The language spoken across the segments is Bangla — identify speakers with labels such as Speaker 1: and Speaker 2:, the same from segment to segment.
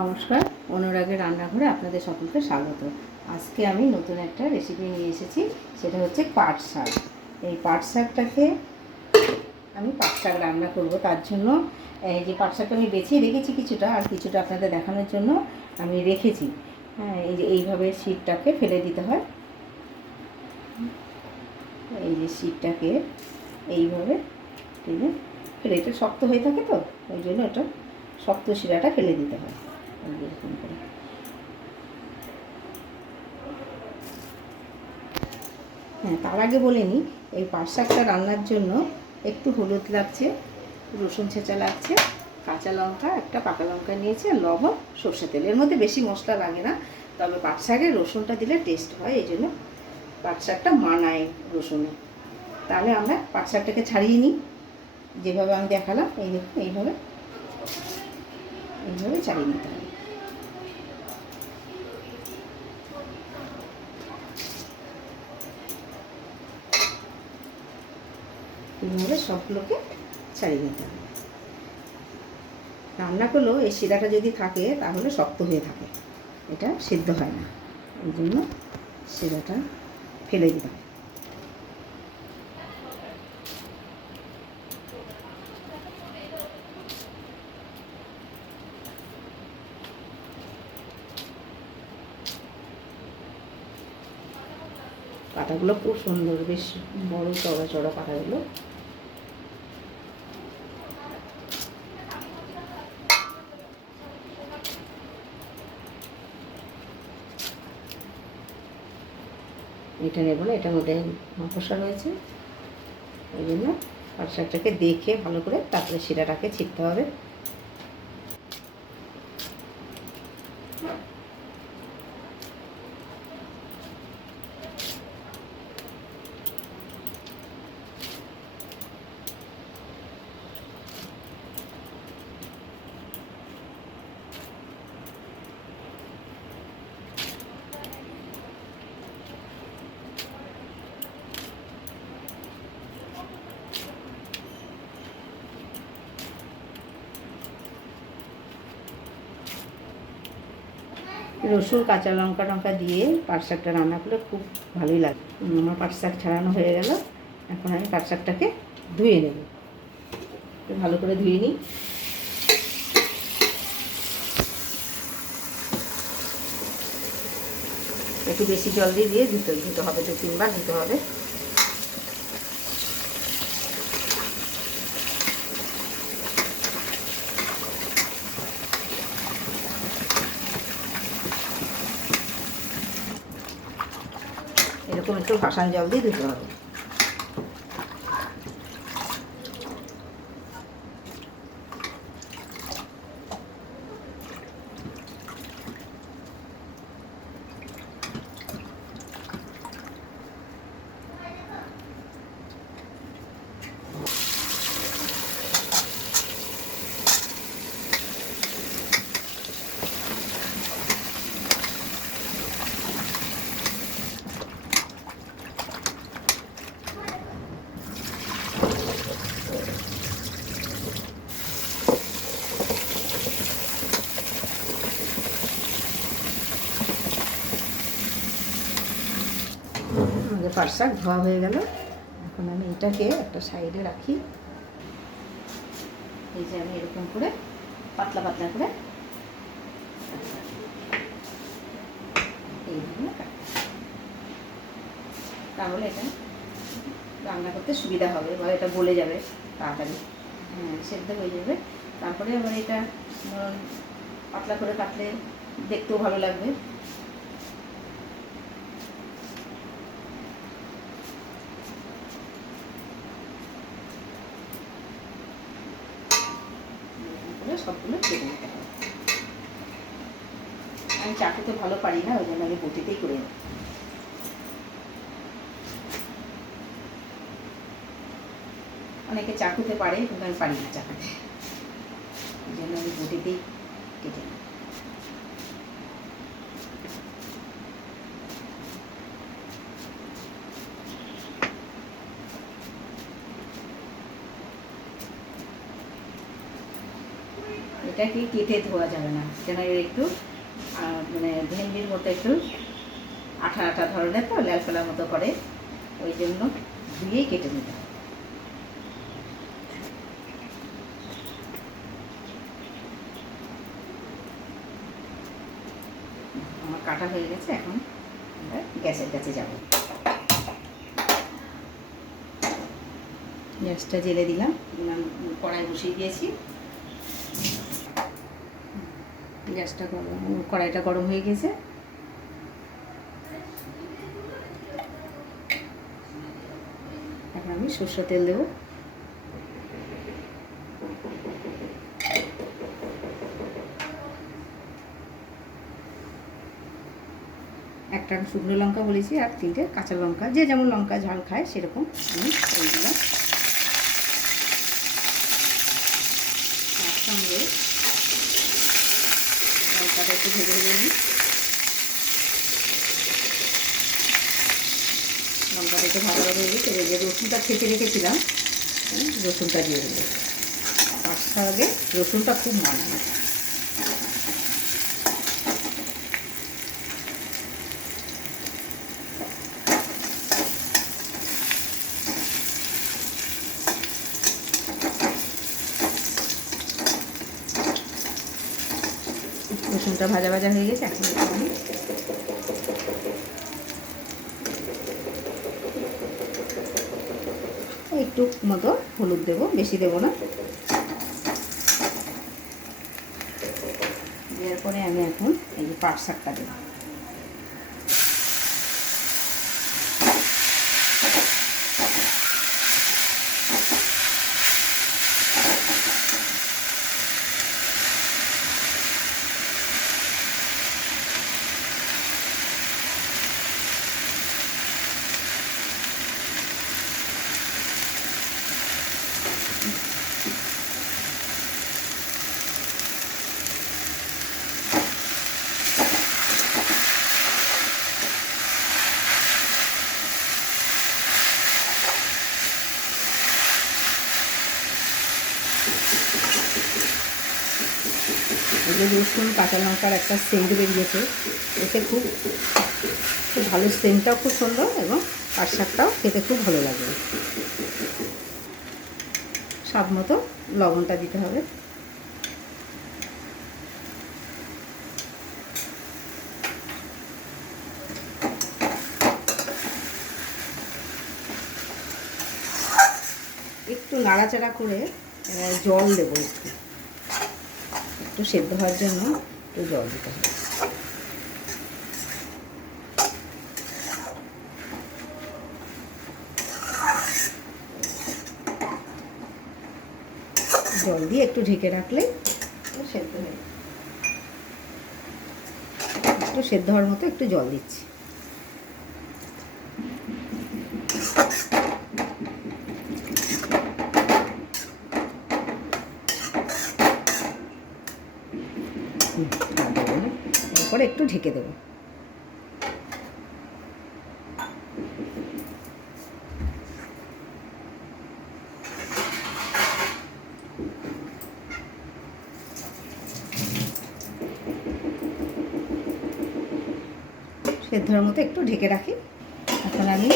Speaker 1: নমস্কার, অনুরাগের রান্নাঘরে আপনাদের সকলকে স্বাগত। আজকে আমি নতুন একটা রেসিপি নিয়ে এসেছি, সেটা হচ্ছে পাট শাক। এই পাট শাকটাকে আমি পাট শাক রান্না করব, তার জন্য এই যে পাট শাকটা আমি বেছে রেখেছি কিছুটা, আর কিছুটা আপনাদের দেখানোর জন্য আমি রেখেছি। হ্যাঁ এই যে এইভাবে শীতটাকে ফেলে দিতে হয়। এই যে শীতটাকে এইভাবে ফেলে, এটা শক্ত হয়ে থাকে তো, ওই জন্য ওটা শক্ত শিরাটা ফেলে দিতে হয়। এরকম করে হ্যাঁ তার আগে বলে নিই এই পাট শাকটা রান্নার জন্য একটু হলুদ লাগছে, রসুন ছেঁচা লাগছে, কাঁচা লঙ্কা, একটা পাকা লঙ্কা নিয়েছি আর লবণ সর্ষে তেল। এর মধ্যে বেশি মশলা লাগে না, তবে পাট শাকে রসুনটা দিলে টেস্ট হয়, এই জন্য পাট শাকটা মানায় রসুনে। তাহলে আমরা পাট শাকটাকে ছাড়িয়ে নিই। যেভাবে আমি দেখালাম, এই দেখুন, এইভাবে এইভাবে ছাড়িয়ে নিতে হবে। এইভাবে সবগুলোকে ছাড়িয়ে নিতে হবে। রান্না করলেও এই শিরাটা যদি থাকে, তাহলে শক্ত হয়ে থাকে। এটা সিদ্ধ হয় না। এই জন্য শিরাটা ফেলে দিতে হবে পাতাগুলো খুব সুন্দর, বেশ বড় চড়া চড়া পাতাগুলো। এটা নেব না, এটার মধ্যে মাকসা রয়েছে। ওই জন্য পাট শাকটাকে দেখে ভালো করে তারপরে শিরাটাকে ছিটতে হবে। রসুন, কাঁচা লঙ্কা টঙ্কা দিয়ে পাট শাকটা রান্না করলে খুব ভালোই লাগে। আমার পাট শাক ছাড়ানো হয়ে গেল। এখন আমি পাট শাকটাকে ধুয়ে নেব। ভালো করে ধুয়ে নিই। একটু বেশি জল দিয়ে দিয়ে ধুতে ধুতে হবে দু তিনবার, ধুতে হবে। এরকম একটু ভাসান জল দিয়ে ধুতে হবে আমাদের পাট ধোয়া হয়ে গেল। এখন আমি এটাকে একটা সাইডে রাখি। এই যে আমি এরকম করে, পাতলা পাতলা করে এইভাবে। তাহলে এটা রান্না করতে সুবিধা হবে, বা এটা গলে যাবে তাড়াতাড়ি। হ্যাঁ সেদ্ধ হয়ে যাবে। তারপরে আবার এটা পাতলা করে কাটলে দেখতেও ভালো লাগবে এরকম করে সবগুলো কেটে নিতে হবে। আমি চাকুতে ভালো পারি না, ওই জন্য আমি বটিতেই করে নিই। অনেকে চাকুতে পারে, কিন্তু আমি পারি না চাকুতে ওই জন্য আমি বটিতেই কেটে নিই। এটাকে কেটে ধোয়া যাবে না। এর একটু মানে ভেন্ডির মতো একটু আঠা আঠা ধরনের তো লাল মতো করে, ওই জন্য ধুয়েই কেটে নিতে। আমার কাটা হয়ে গেছে, এখন আমরা গ্যাসের কাছে যাব। গ্যাসটা জেলে দিলাম, কড়াই বসিয়ে দিয়েছি। গ্যাসটা গরম, কড়াইটা গরম হয়ে গেছে। এখন আমি সর্ষে তেল দেবো। একটা শুকনো লঙ্কা বলেছি আর তিনটে কাঁচা লঙ্কা, যে যেমন লঙ্কা ঝাল খায় সেরকম আমি দিলাম তার সঙ্গে লঙ্কাটা একটু ভেজে ভেজে নিই লঙ্কাটা একটু ভালোভাবে এবার যে রসুনটা ছেঁচে রেখেছিলাম হ্যাঁ, রসুনটা দিয়ে দেবো। পাঁচ আগে রসুনটা খুব মানানো রসুনটা ভাজা ভাজা হয়ে গেছে এখন আমি একটু মতো হলুদ দেব, বেশি দেব না। দেওয়ার পরে আমি এখন এই যে পাট শাকটা দেবো। যে রসুন কাঁচা লঙ্কার একটা সেন্ট বেরিয়েছে। এতে খুব খুব ভালো সেন্টটাও খুব সুন্দর এবং পাট শাকটাও খেতে খুব ভালো লাগবে স্বাদ মতো লবণটা দিতে হবে। একটু নাড়াচাড়া করে জল দেবো একটু। একটু সেদ্ধ হওয়ার জন্য একটু জল দিতে হবে। জল দিয়ে একটু ঢেকে রাখলে সেদ্ধ হয়ে একটু সেদ্ধ হওয়ার মতো একটু জল দিচ্ছি হুম, আর দেবো না এরপরে একটু ঢেকে দেবো। সেদ্ধর মতো একটু ঢেকে রাখি। এখন আমি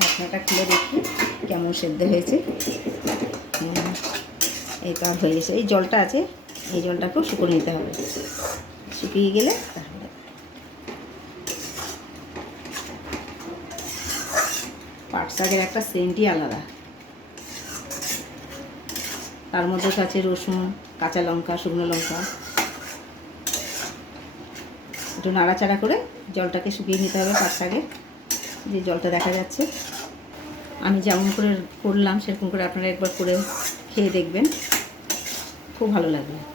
Speaker 1: ঢাকনাটা খুলে দেখি কেমন সেদ্ধ হয়েছে। এই তো হয়ে গেছে। এই জলটা আছে, এই জলটাকেও শুকনো নিতে হবে। শুকিয়ে গেলে তারপরে পাট শাকের একটা সেন্টই আলাদা। তার মধ্যে আছে রসুন, কাঁচা লঙ্কা, শুকনো লঙ্কা। একটু নাড়াচাড়া করে জলটাকে শুকিয়ে নিতে হবে পাট শাকে। যে জলটা দেখা যাচ্ছে। আমি যেমন করে করলাম, সেরকম করে আপনারা একবার করে খেয়ে দেখবেন। খুব ভালো লাগবে।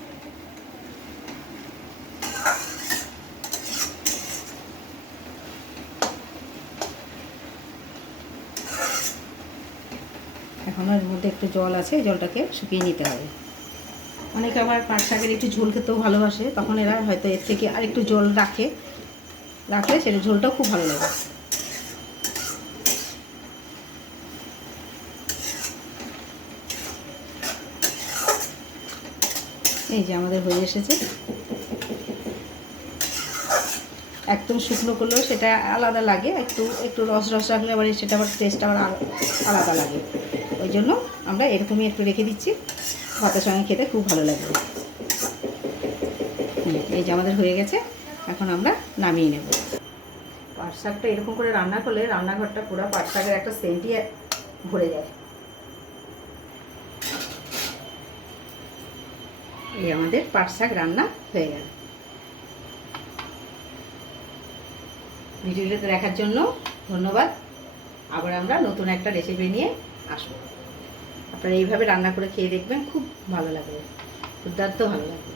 Speaker 1: এর মধ্যে একটু জল আছে জলটাকে শুকিয়ে নিতে হবে। অনেকে আবার পাট শাকের একটু ঝোল খেতেও ভালোবাসে, তখন এরা হয়তো এর থেকে আর একটু জল রাখে, রাখলে সেটা ঝোলটাও খুব ভালো লাগে। এই যে আমাদের হয়ে এসেছে। একদম শুকনো করলেও সেটা আলাদা লাগে, একটু একটু রস রস রাখলে আবার সেটা আবার টেস্ট আবার আলা- আলাদা লাগে। ওই জন্য আমরা এরকমই একটু রেখে দিচ্ছি। ভাতের সঙ্গে খেতে খুব ভালো লাগবে এই যে আমাদের হয়ে গেছে। এখন আমরা নামিয়ে নেব। পাট শাকটা এরকম করে রান্না করলে রান্নাঘরটা পুরো পাট শাকের একটা সেন্টই ভরে যায়। এই আমাদের পাট শাক রান্না হয়ে গেল। ভিডিওটা দেখার জন্য ধন্যবাদ। আবার আমরা নতুন একটা রেসিপি নিয়ে আসব আপনারা এইভাবে রান্না করে খেয়ে দেখবেন খুব ভালো লাগবে দুর্দান্ত ভালো লাগবে